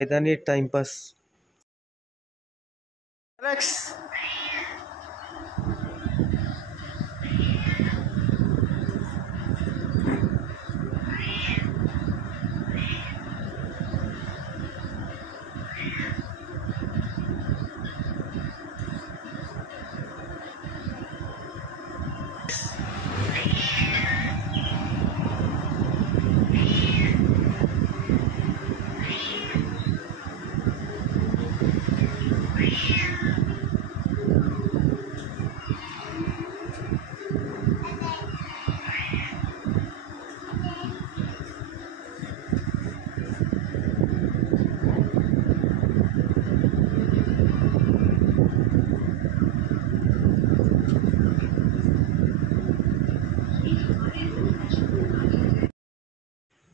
मैदानी timepass. Alex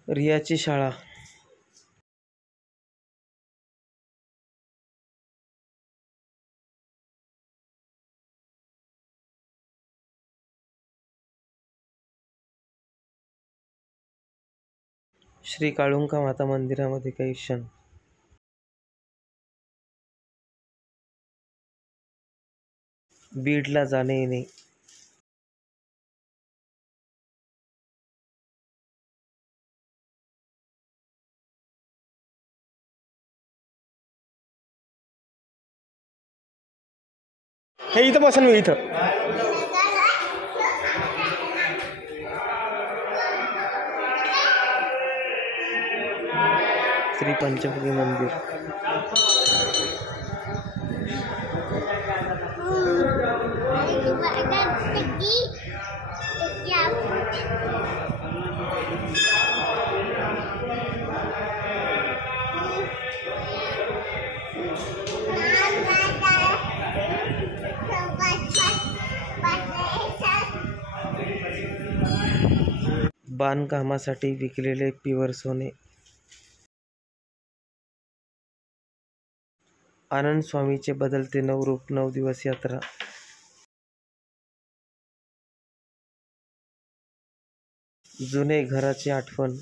रियाची शाळा. श्री काळुंका माता मंदिरामध्ये काही क्षण. बीडला जाणे येणे. हे इथं बसन मी इथं. श्री पंचमुखी मंदिर. बांधकामासाठी विकलेले प्युअर सोने. आनंद स्वामीचे बदलते नवरूप 9 दिवस यात्रा. जुने घराची आठवण.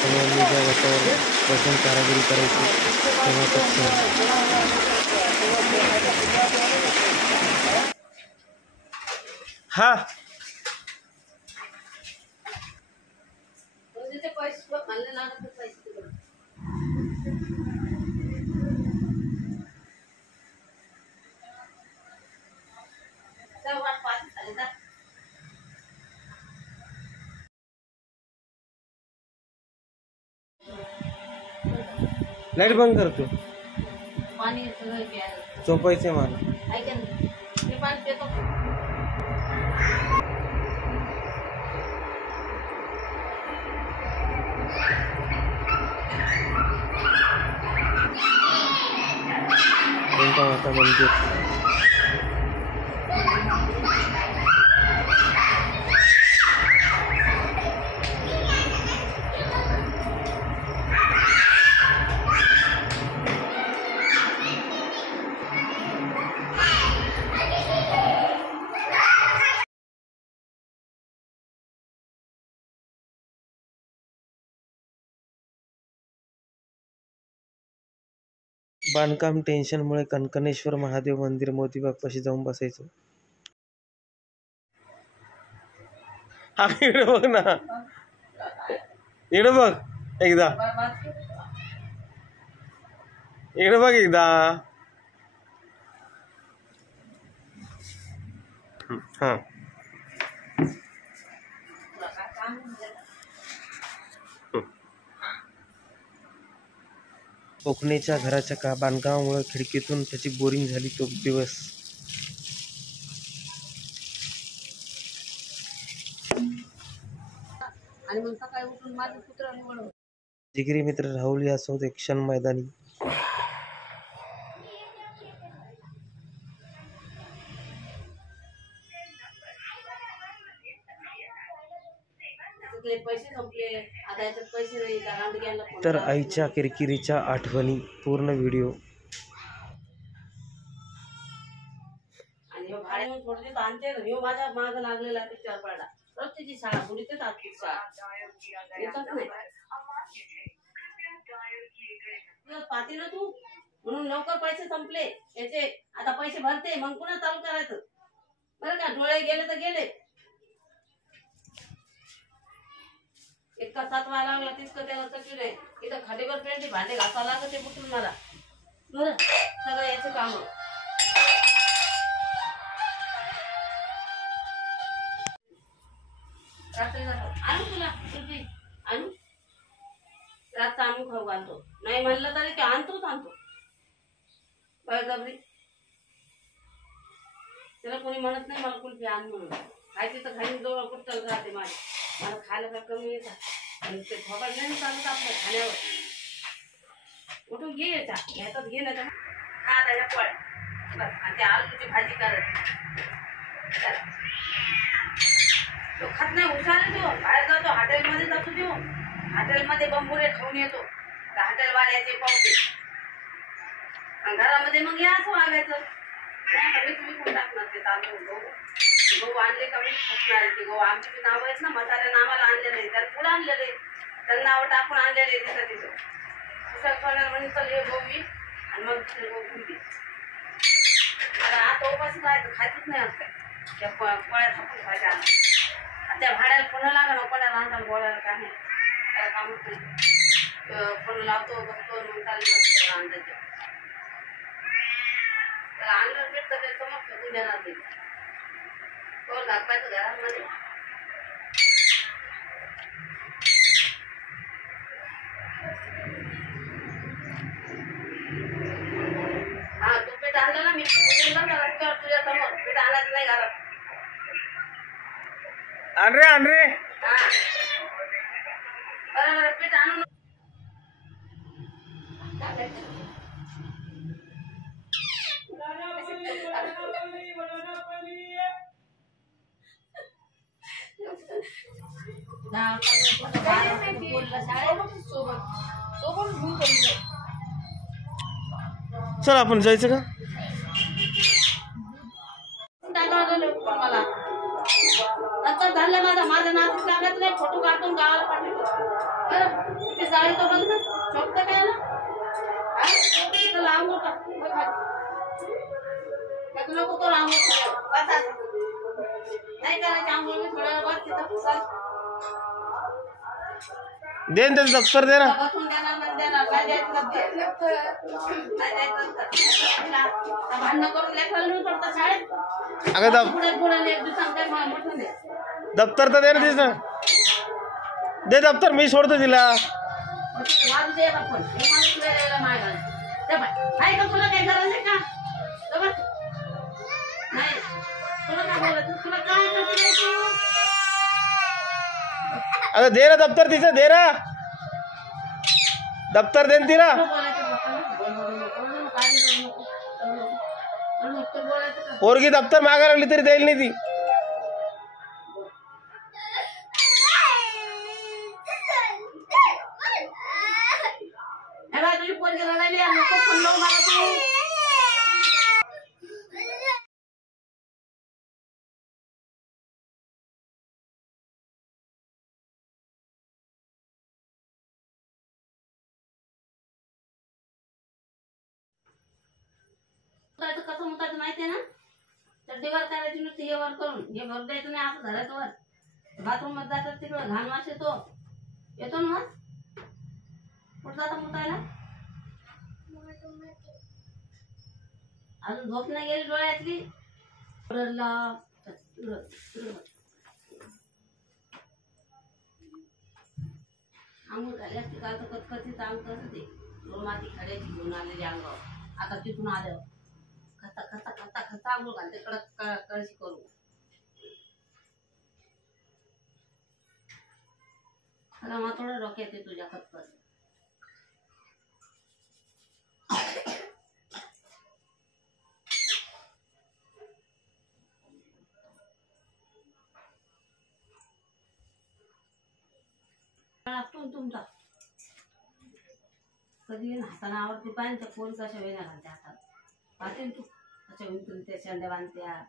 समोरच्या गटावर बसून कारागिरी करायची तेव्हा तत्सम. हा लाईट बंद करतो. झोपायचे मला. माता मंदिर. बांधकाम टेन्शनमुळे कणकणेश्वर महादेव मंदिर मोतीबागपाशी जाऊन बसायचो. हा इकडे बघ ना. इकडे बघ एकदा. इकडे बघ एकदा. हा कोकणेच्या घराच्या बांधकामामुळे खिडकीतून त्याची बोरिंग झाली तो दिवस. जिगरी मित्र राहुल यासोबत एक क्षण मैदानी. हातातले पैसे संपले, आता याच्यात पैसे नाही. त्या रांडग्याला फोन तर लावायचे आईच्या नाही. किरकिरीच्या आठवणी पूर्ण व्हिडिओ. आणि ह्यो भाडे म्हणून सोडते तर आणते ना. ह्यो माझ्या मागं लागलेला पिक्चर पडला. प्रत्येकची शाळा बुडीतेच आजची शाळा येतच नाही. पाहते ना तू, म्हणून लवकर पैसे संपले याचे. आता पैसे भरते मग पुन्हा चालू करायचं बरं का. डोळे गेले तर गेले. इतका 7 वाजता लागला तितकं त्याला चक्की नाही. इथं खालीवर पेंटी भांडे घासावं लागत ते बुटून मला बरं सगळं याचं काम. रात्री आणू तुला सुट्टी आणू. रातचा आणू खाऊ घालतो. नाही म्हणलं तरी ते आणतोच आणतो. बळजबरी त्याला कोणी म्हणत नाही मला कुल्फी आण म्हणून. खायची तर खाली जवळ कुठं राहते माझी. मला खायला काय कमी येतात आणि ते थोडा नाही चालत आपल्या खाण्यावर. उठून घे याच्या ह्याच्यात घे ना खा त्याच्या पोळ्या बस. आणि ते आलूची भाजी करत तो खात नाही. हुशार आहे तो. बाहेर जातो हॉटेलमध्ये जातो तो. हॉटेलमध्ये बंबुरे खाऊन येतो. हॉटेलवाल्याचे पावते. घरामध्ये मग या असं वागायचं. तुम्ही कोण टाकणार ते तांदूळ गहू आणले कमी खाणार ते गहू. आमची बी नावं आहेत ना. म्हाताऱ्या नावाला आणलेले त्याला पुढे आणलेले त्यांना नावं टाकून आणलेले तिथं तिथं. दुसऱ्या म्हणजे चल हे गहू मी आणि मग दुसरे गहू घेऊन दे. आता उपाशी खायचं खायचंच नाही. आज काय त्या पोळ्या थापून खायच्या. त्या भाड्याला फोन लागा ना. कोणाला आणताना बोलायला काय नाही. त्याला कामच नाही. फोन लावतो बसतो मग चालली आणतायचं. त्याला आणलं भेटतं ते समज फेकून देणार नाही. कोण दाखवायचं घरामध्ये. हा तू पीठ आणलं ना. मी रस्त्यावर तुझ्या समोर पीठ आणायचं नाही घरात. आण रे हा बरं पीठ आणून चल आपण जायचं का. मला नंतर झालं माझा नातूच लागत नाही. फोटो काढून गावाला पाठवतो. ते जाळी तो बंद छोटं काय लावू नका. नको तो लावू नाही करायचं. आंघोळ मी थोड्या वेळ तिथं दे त्याचं दप्तर दे ना. बसून देणार नाही देणार. काय द्यायचं भांडणं करून लेखलं पडतं शाळेत. अगं पुढे पुढे एक दिवसांत काय मोठं नाही. दप्तर तर दे ना तिचं. दे दप्तर मी सोडतो तिला. वाजू दे आपण हे माणूस वेळेला मागायला नाही का. तुला काही गरज आहे का. नाही तुला काय बोलायचं. तुला काय करते. अगं दे ना दप्तर तिचं. दे ना दप्तर. दे ना तिला. पोरगी दप्तर मागायला लागली तरी द्यायला नाही ती. तुझी पोरगी रडायली नको फोन लावू मला तू. कसं मुतायचं माहितीये ना. चड्डीवर करायची नुसती हे वर करून हे भर द्यायचं नाही. असं धरायचं वर. बाथरूम मध्ये जातात तिकडं घाण वास येतो. येतो ना मग कुठं जाता मुतायला. अजून झोप नाही गेली डोळ्यातली. आंघोळ झाली असती काल तर कचकचीत अंग कसं ते माती खड्याची घेऊन आलेली अंगावर. आता तिथून आल्यावर खता खता खता खता आंघोळ घालते कडक कळशी करू. मला मग थोडं डोक्यात येते तुझ्या खतखत. असतो ना तुमचा. कधी हाताने आवडते पाहिजे तर कोण कशा वेळेला घालते हातात पाहते तू कशा विंतून त्या शेंड्या बांधत्या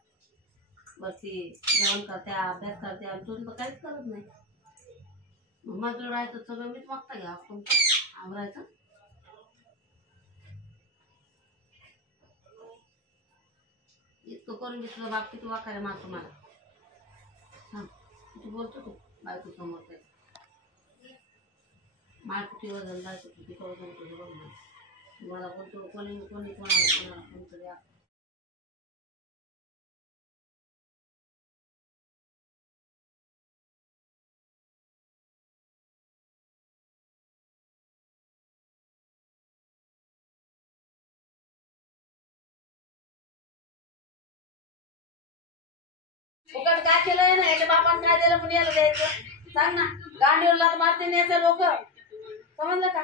वरती जेवण करत्या अभ्यास करत्या तुम्ही तर काहीच करत नाही. मग राहायचं सगळं मीच मागता घ्या तुमचं आवरायचं. इतकं करून घेतलं बाप किती वाकायला मारतो मला. हा तू बोलतो तू बायको समोर ते माय कुठे वजन बायको किती वजन तुझं बघ ना मला बोलतो कोणी कोणी कोणाला कोणतं द्या. फुकट काय केलंय ना याच्या बापान काय दिलं म्हणून याला द्यायचं सांग ना. गांडीवर लात मारते न्यायचं लोक समजलं का.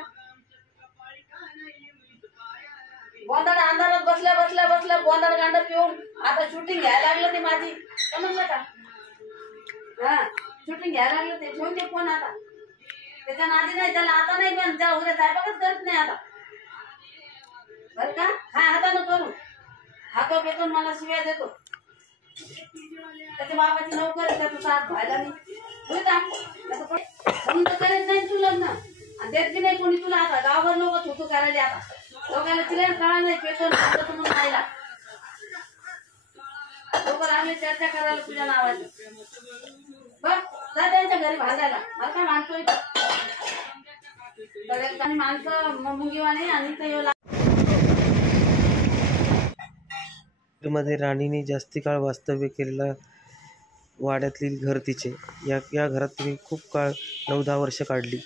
गोंधळ अंधारात बसल्या बसल्या बसल्या गोंधळ गांड पिऊन आता शूटिंग घ्यायला लागलं ते माझी समजलं का. हा शूटिंग घ्यायला लागलं ते ठेवून ते फोन आता त्याच्या नादी नाही त्याला आता नाही पण त्या उद्या साहेबाकच करत नाही आता बरं का. काय हातानं करू हातो बेतून मला शिव्या देतो. त्याच्या बापाची नोकर त्याचा साथ व्हायला नाही करेल नाही तू लग्न आणि देत बी नाही कोणी तुला. आता गावभर लोक थोतो करायला आता लोकांना तिला कळा नाही पेटून म्हणून राहिला लोक लागले चर्चा करायला तुझ्या नावाची. बघ जा त्यांच्या घरी भाजायला मला काय मानतोय माणसं मुंगीवाणी आणि मध्ये राणीने जास्ती काळ वास्तव्य केलेलं वाड्यातील घर तिचे. या घरात तिने खूप काळ 9-10 वर्ष काढली.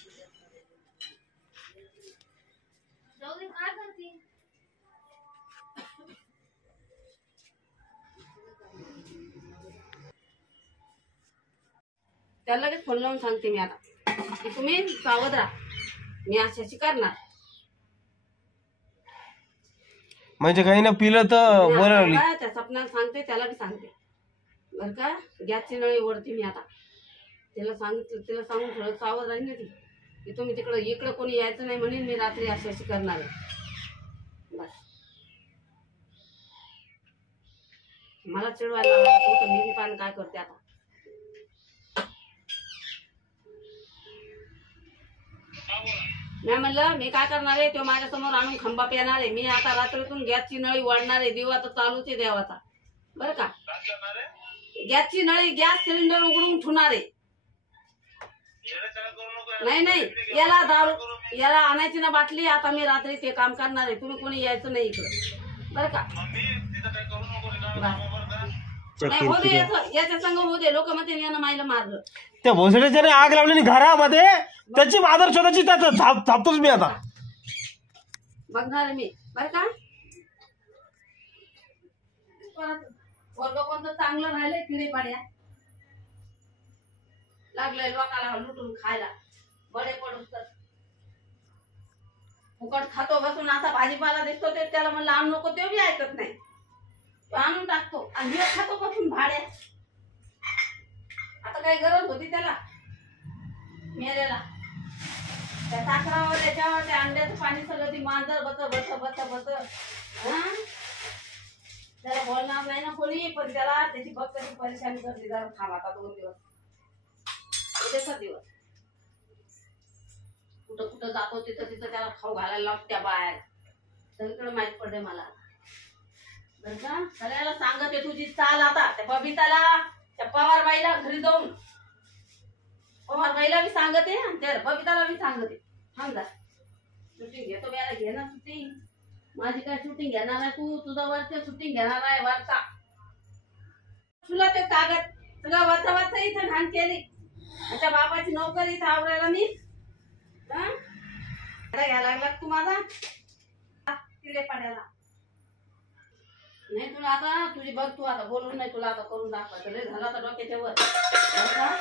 त्याला लगेच फोन लावून सांगते मी आता की तुम्ही सावध राहा मी अशाशी करणार. म्हणजे काही ना पिलं तर बोलावली त्या सपनाला सांगते त्याला बी सांगते बरं का. गॅसची नळी ओढते मी आता तिला सांगितलं तिला सांगून थोडं सावध राहील ना ती की तुम्ही इकडं कोणी यायचं नाही म्हणून मी रात्री अशी करणार आहे. बस मला चिडवायला लागतो तर मी बी पान काय करते आता. मी म्हणलं मी काय करणार आहे तो माझ्या समोर आणून खंबा पेणार आहे. मी आता रात्रीतून गॅसची नळी वाढणार आहे. दिवा तर चालूच आहे देवाचा बरं का. गॅसची नळी गॅस सिलेंडर उघडून ठेवणार आहे. नाही याला दारू याला आणायची ना बाटली. आता मी रात्री ते काम करणार आहे. तुम्ही कोणी यायचं नाही इकडं बरं का. नाही हो दे याच्या संग होऊ दे. लोक म्हणते यानं मायला मारलं त्या भोसड्याच्याने आग लावली घरामध्ये त्याची आदर शोधाची त्याचं थापतोच मी आता बघणार आहे मी बरं का. वर्ग कोणतं चांगलं राहिलंय किडे पाड्या लागलंय लोकाला लुटून खायला बडे पडून तर फुकट खातो बसून असा भाजीपाला दिसतो ते त्याला म्हणलं आण नको ते बी ऐकत नाही. तो आणून टाकतो आणि हे खातो बसून भाड्या. आता काही गरज होती त्याला मेलेला त्या साखरावर याच्यावर त्या अंड्याचं पाणी सगळं ती मांजर बत त्याला बोलणार नाही ना कोणी पण त्याला त्याची बघ कशी परेशानी करते. जरा थांब आता 2 दिवस उद्याचा दिवस कुठं कुठं जातो तिथं त्याला खाऊ घालायला लागतो त्या बाहेर सगळीकडे माहित पडले मला बरं का. सगळ्याला सांगते तुझी चाल आता त्या बबिताला त्या पवारबाईला घरी जाऊन पवारबाईला बी सांगते आणि त्या बबिताला बी सांगते. समजा शूटिंग घेतो याला घे ना शूटिंग. माझी काय शूटिंग घेणार आहे तू तुझा वरच्या शूटिंग घेणार आहे वरचा. तुला ते कागद तुला वाचा इथं घाण केली त्या बापाची नोकरी इथं आवरायला मी घ्यायला लागला तू माझा किडे पाड्याला. नाही तुला आता तुझी बघ तू आता बोलून नाही तुला आता करून दाखवायचं. लय झाला तर डोक्याच्या वर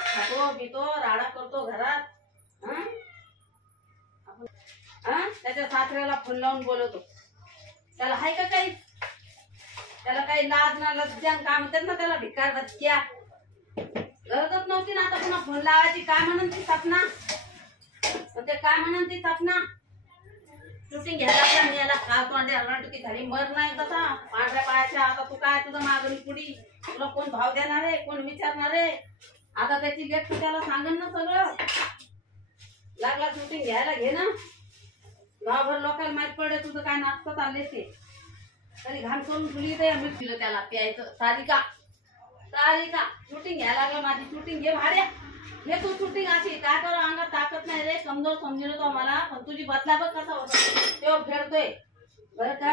खातो पितो राडा करतो घरात. त्याच्या सासऱ्याला फोन लावून बोलवतो. त्याला हाय का काही त्याला काही लाज ना लज्जान काय म्हणतात ना त्याला भिकार बचक्या गरजच नव्हती ना आता पुन्हा फोन लावायची काय म्हणून ती सपना ते काय म्हणून ती सपना शूटिंग घ्यायला लागला मी याला खातो आणि अर्नाटकी झाली मर नाही तसा पांढऱ्या पायाच्या. आता तू काय तुझं मागणी पुढी तुला कोण भाव देणार आहे कोण विचारणार आहे. आता त्याची लेख त्याला सांगन ना सगळं. लागला शूटिंग घ्यायला घे ना. गावभर लोकांना माहित पडले तुझं काय नाटकं चालले ते. तरी घाण करून तुली ते मी पिलं त्याला प्यायचं. सारिका शूटिंग घ्यायला लागलं माझी. शूटिंग घे भाड्या हे तू शूटिंग अशी काय करू अंगात ताकद नाही रे. कमजोर समजून तो मला पण तुझी बदला बघ कसा होता तेव्हा फेडतोय बरं का.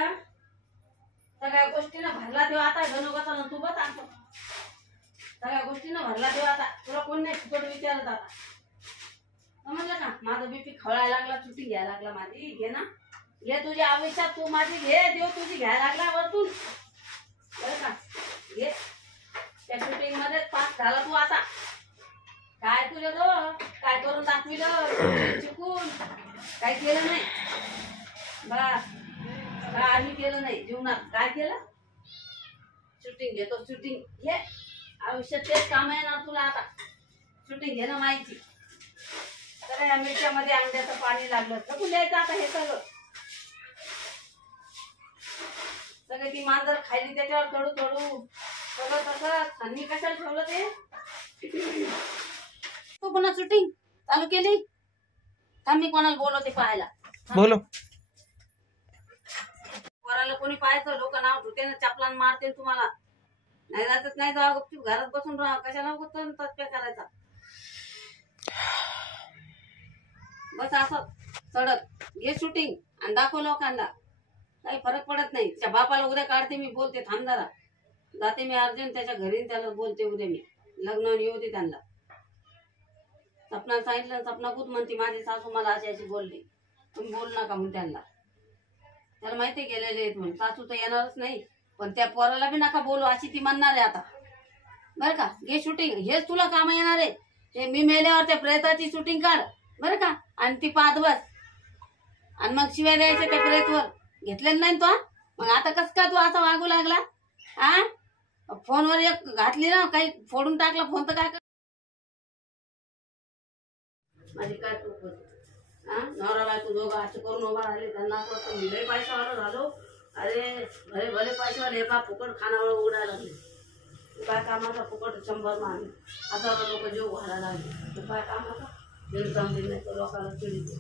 सगळ्या गोष्टीनं भरला तेव्हा आता गणोगाचा तू बस आणतो. सगळ्या गोष्टीनं भरला तेव्हा आता तुला कोण नाही फुकट विचारत आता समजलं का. माझं बीपी खवळायला लागला शूटिंग घ्यायला लागला माझी. घे ना घे तुझी आयुष्यात तू माझी घे देव तुझी घ्यायला लागला वरतून बरं का. घे त्या शूटिंग मध्ये पास झाला तू आता. काय तुझ्या जवळ काय करून दाखविलं शिकून काय केलं नाही बस. काही केलं नाही जीवनात. काय केलं शूटिंग घेतो. शूटिंग घे आयुष्यात तेच काम येणार तुला आता. शूटिंग घेणं माहिती. तर या मिरच्यामध्ये अंड्याचं पाणी लागलं तर तू लिहायचं आता हे सगळं. सगळं ती मांजर खायली त्याच्यावर चढू चढू सगळं तसं. आणि कशाला ठेवलं ते तू पुन्हा शूटिंग चालू केली. थांब मी कोणाला बोलवते पाहायला. बोलो पोराला कोणी पाहायचं लोक नाव ठेवते ना चपलान मारते तुम्हाला. नाही जातच नाही जावं गपचूप घरात बसून राहा. कशाला तत्प्या करायचा बस असं चढत घे शूटिंग आणि दाखव लोकांना. काही फरक पडत नाही. त्या बापाला उद्या काढते मी बोलते थांब जरा. जाते मी अर्जंट त्याच्या घरी त्याला बोलते उद्या मी. लग्न येऊ दे त्यांना. सपना सांगितलं सपना खूप म्हणते माझी सासू मला अशी अशी बोलली तुम्ही बोल नका म्हणून त्यांना. त्याला माहिती गेलेले आहेत म्हणून. सासू तर येणारच नाही पण त्या पोराला बी नका बोलू अशी ती म्हणणार आहे आता बरं का. घे शूटिंग हेच तुला काम येणार आहे. ते मी मेल्यावर त्या प्रेताची शूटिंग काढ बरं का. आणि ती पाच बस आणि मग शिवाय द्यायच्या त्या प्रेतवर घेतलेलं नाही तो. मग आता कस का तू असा वागू लागला हा. फोनवर एक घातली ना काही फोडून टाकला फोन तर काय माझी काय चूक होती. हा नवरा बायको दोघं असे करून उभा राहिले. त्यांना असं वाटतं मी लय पैशावाला झालो. अरे भले भले पैशावाले बा फुकट खानावर उडायला लागले. तू काय कामाचा फुकट 100 मागणी. आता लोक जीव घालायला लागले. तू काय कामाचा बिल जमली नाही तर लोकांना चिडीतो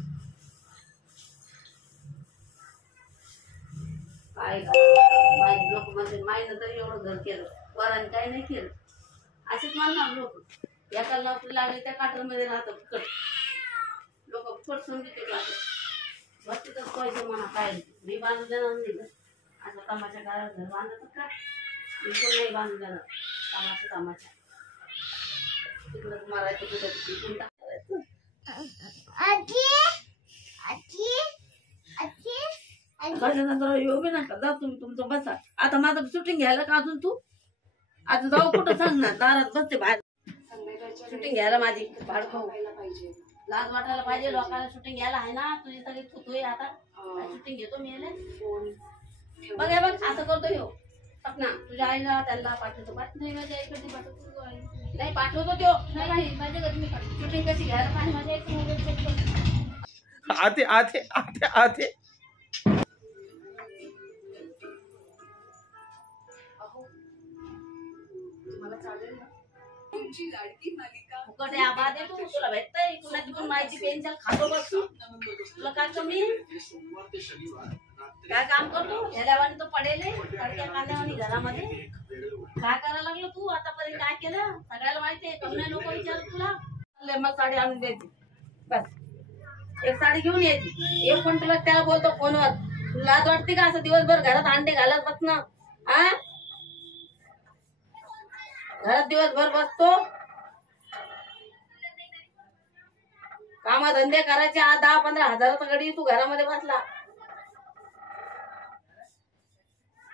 काय माहिती. लोक म्हणते माईनं तरी एवढं घर केलं वराने काही नाही केलं असेच म्हणणार लोक. एका नोकरी लागली त्या काटरमध्ये राहतं फुकट. लोक फुकट समजते राहतात भरतीतच पैसे म्हणा काय मी बांधू देणार नाही. असं तमाशा करायला घर बांधत का बिलकुल नाही बांधू देणार. तमाशा तिकडं मारायचं कुठं तिकडून टाकायचं. योग्य नका जा तुम्ही तुमचं बसा. आता माझं शूटिंग घ्यायला का अजून तू आता जाऊ कुठं सांगणार. दारात बसते बाहेर शूटिंग घ्यायला माझी भाडखाऊ लाज वाटायला पाहिजे लोकांना. शूटिंग घ्यायला आहे ना तुझी सगळी थुतोय आता. शूटिंग घेतो मी बघ हे बघ असं करतो ह्यो सपना. तुझ्या आईला त्यांना पाठवतो नाही माझ्या आईकडे पाठवतो नाही पाठवतो तो नाही माझ्या घरी मी शूटिंग कशी घ्यायला पाहिजे माझ्या एक मोबाईल चेक करतो. आते आते आते आते फुकट आहे आबाद आहे तू. तुला भेटतंय तुला तिकडून माहिती पेन्शन खातो बस. तुला काय कमी काय काम करतो ह्याल्यावानी तो पडेल तडक्या कांद्यावानी घरामध्ये. काय करायला लागलं तू आतापर्यंत काय केलं सगळ्याला माहिती आहे. कमी लोक विचारत तुला. मग साडी आणून द्यायची बस. एक साडी घेऊन यायची. एक पण तुला त्याला बोलतो फोनवर. तुला लाज वाटते का असं दिवसभर घरात अंडे घालत बसणं हा. घरात दिवसभर बसतो कामा धंदे करायचे. 10-15 हजाराचा गडी तू घरामध्ये बसला.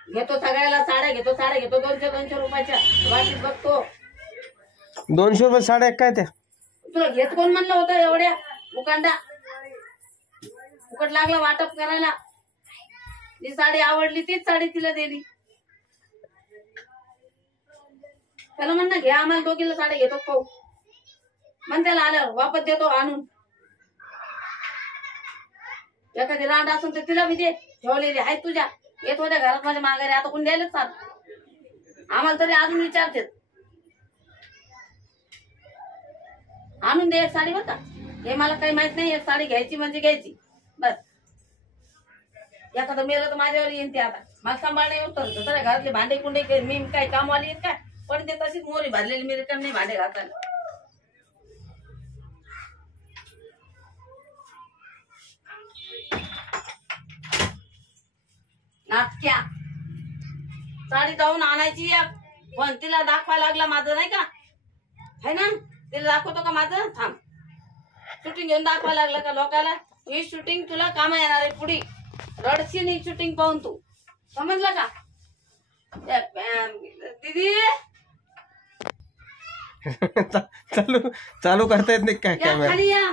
घेतो सगळ्याला साड्या घेतो 200 रुपयाच्या वाटीत बघतो. 200 रुपये साड्या काय त्या. तुला घेत कोण म्हणलं होतं एवढ्या मुकांडा. फुकट लागला वाटप करायला. जी साडी आवडली तीच साडी तिला दिली. त्याला म्हण ना घ्या आम्हाला दोघीला साडी घेतो पाहू म्हण. त्याला आल्यावर वापस देतो आणून. एखादी रांड असून तर तिला बी दे, ठेवलेली आहेत तुझ्या. येत होत्या घरात माझ्या माघारी, आता कोण द्यायलाच चाल. आम्हाला तरी अजून विचारते, आणून दे एक साडी. बरं का, हे मला काही माहित नाही. एक साडी घ्यायची म्हणजे घ्यायची बस. एखादं मेलं तर माझ्यावर येईन ते. आता मला सांभाळणे होतं तर घरातले भांडे कुंडे मी काय कामवाली आहेत काय? पण ते तशीच मोरी भरलेली, मी रिकाम नाही भांडे घालताना. नाटक्या साडी जाऊन आणायची एक, पण तिला दाखवा लागला माझं नाही का, है ना? तिला दाखवतो का माझं? थांब, शूटिंग घेऊन दाखवा लागला का लोकाला? ही शूटिंग तुला कामा येणार आहे पुढे. रडशी नाही शूटिंग पाहून तू, समजलं का? दीदी चालू चालू करता येत नाही काय या कॅमेरा? खाली या,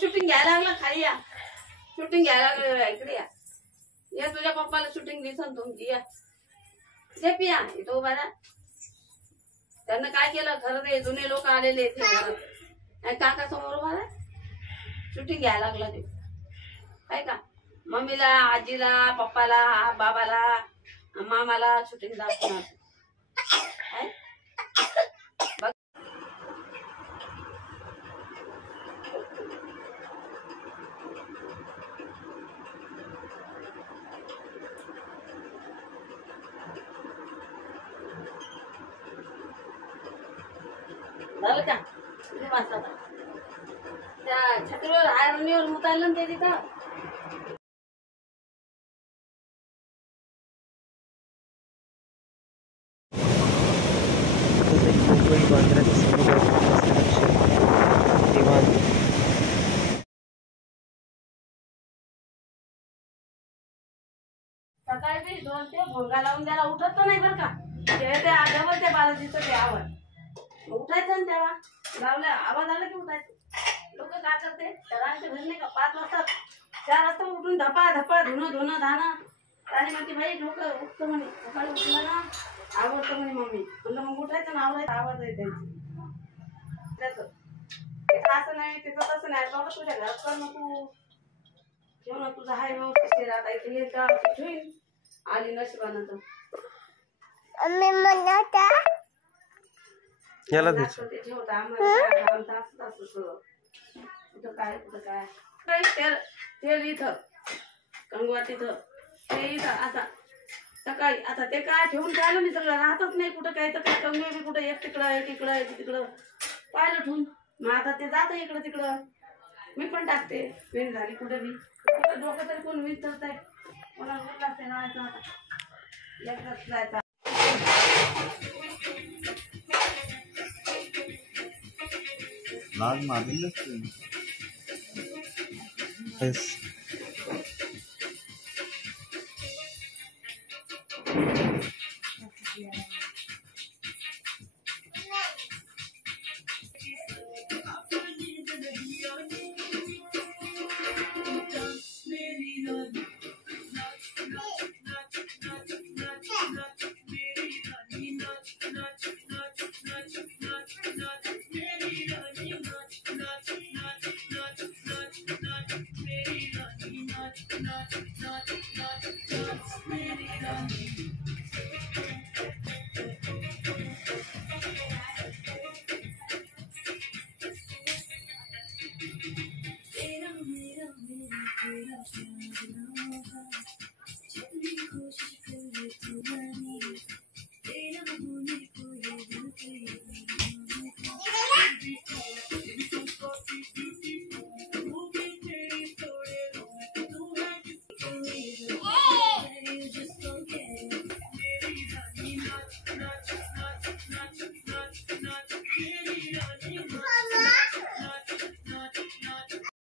शूटिंग घ्यायला लागला. खाली या, शूटिंग घ्यायला लागलं. इकडे या, या तुझ्या पप्पाला शूटिंग दिसन तुमची. या जे पिया इथं उभा राहा. त्यांना काय केलं खरं, ते जुने लोक आलेले ते काका समोर उभा राहा. शूटिंग घ्यायला लागला ते, काय का? मम्मीला, आजीला, पप्पाला, बाबाला, मामाला शूटिंग दाखवणार. झालं का? किती वाजता आता? त्या छत्रीवर आयरणीवर मुतायला ना ते तिथं. मुंबई बांद्राचे समुदाय दिवाण सकाळी बी दोन ते भोंगा लावून त्याला उठत तर नाही बरं का. ते आल्यावर त्या बालाजीचं ते आवाज उठायचं ना, तेव्हा लावलं आवाज आला की उठायचं. लोक काय करते, रांगच्या घरी नाही का 5 वाजता 4 वाजता उठून धपा धपा धुणं धाणं. आणि म्हणते भाई डोकं उठतं म्हणे, सकाळी उठलं ना आवडतं म्हणे मम्मी. म्हणलं मग उठायचं ना, आवडायचं. आवाज आहे त्याचं. असं नाही, तिचं तसं नाही. बाबा तुझ्या घरात कर ना तू, ठेव ना तुझं हाय व्यवस्थित. आता इथे येईल का होईल, आली नशिबानं तर. याला ते ठेवता आम्हाला कुठं काय तेल इथं कंगवा तिथं, ते इथं. आता सकाळी आता ते काय ठेवून पाहिलं मी सगळं, राहतच नाही कुठं काय. तर काय कंगवे बी कुठं एक तिकडं एक तिकडं एक तिकडं पाहिलं ठेवून. मग आता ते जातं इकडं तिकडं. मी पण टाकते वेळ झाली कुठं बी. कुठं डोकं तरी कोण विचारताय, कोणाला वेळ लागते ना आता एकदाच जायचा. लाज मारलेलंच Yes.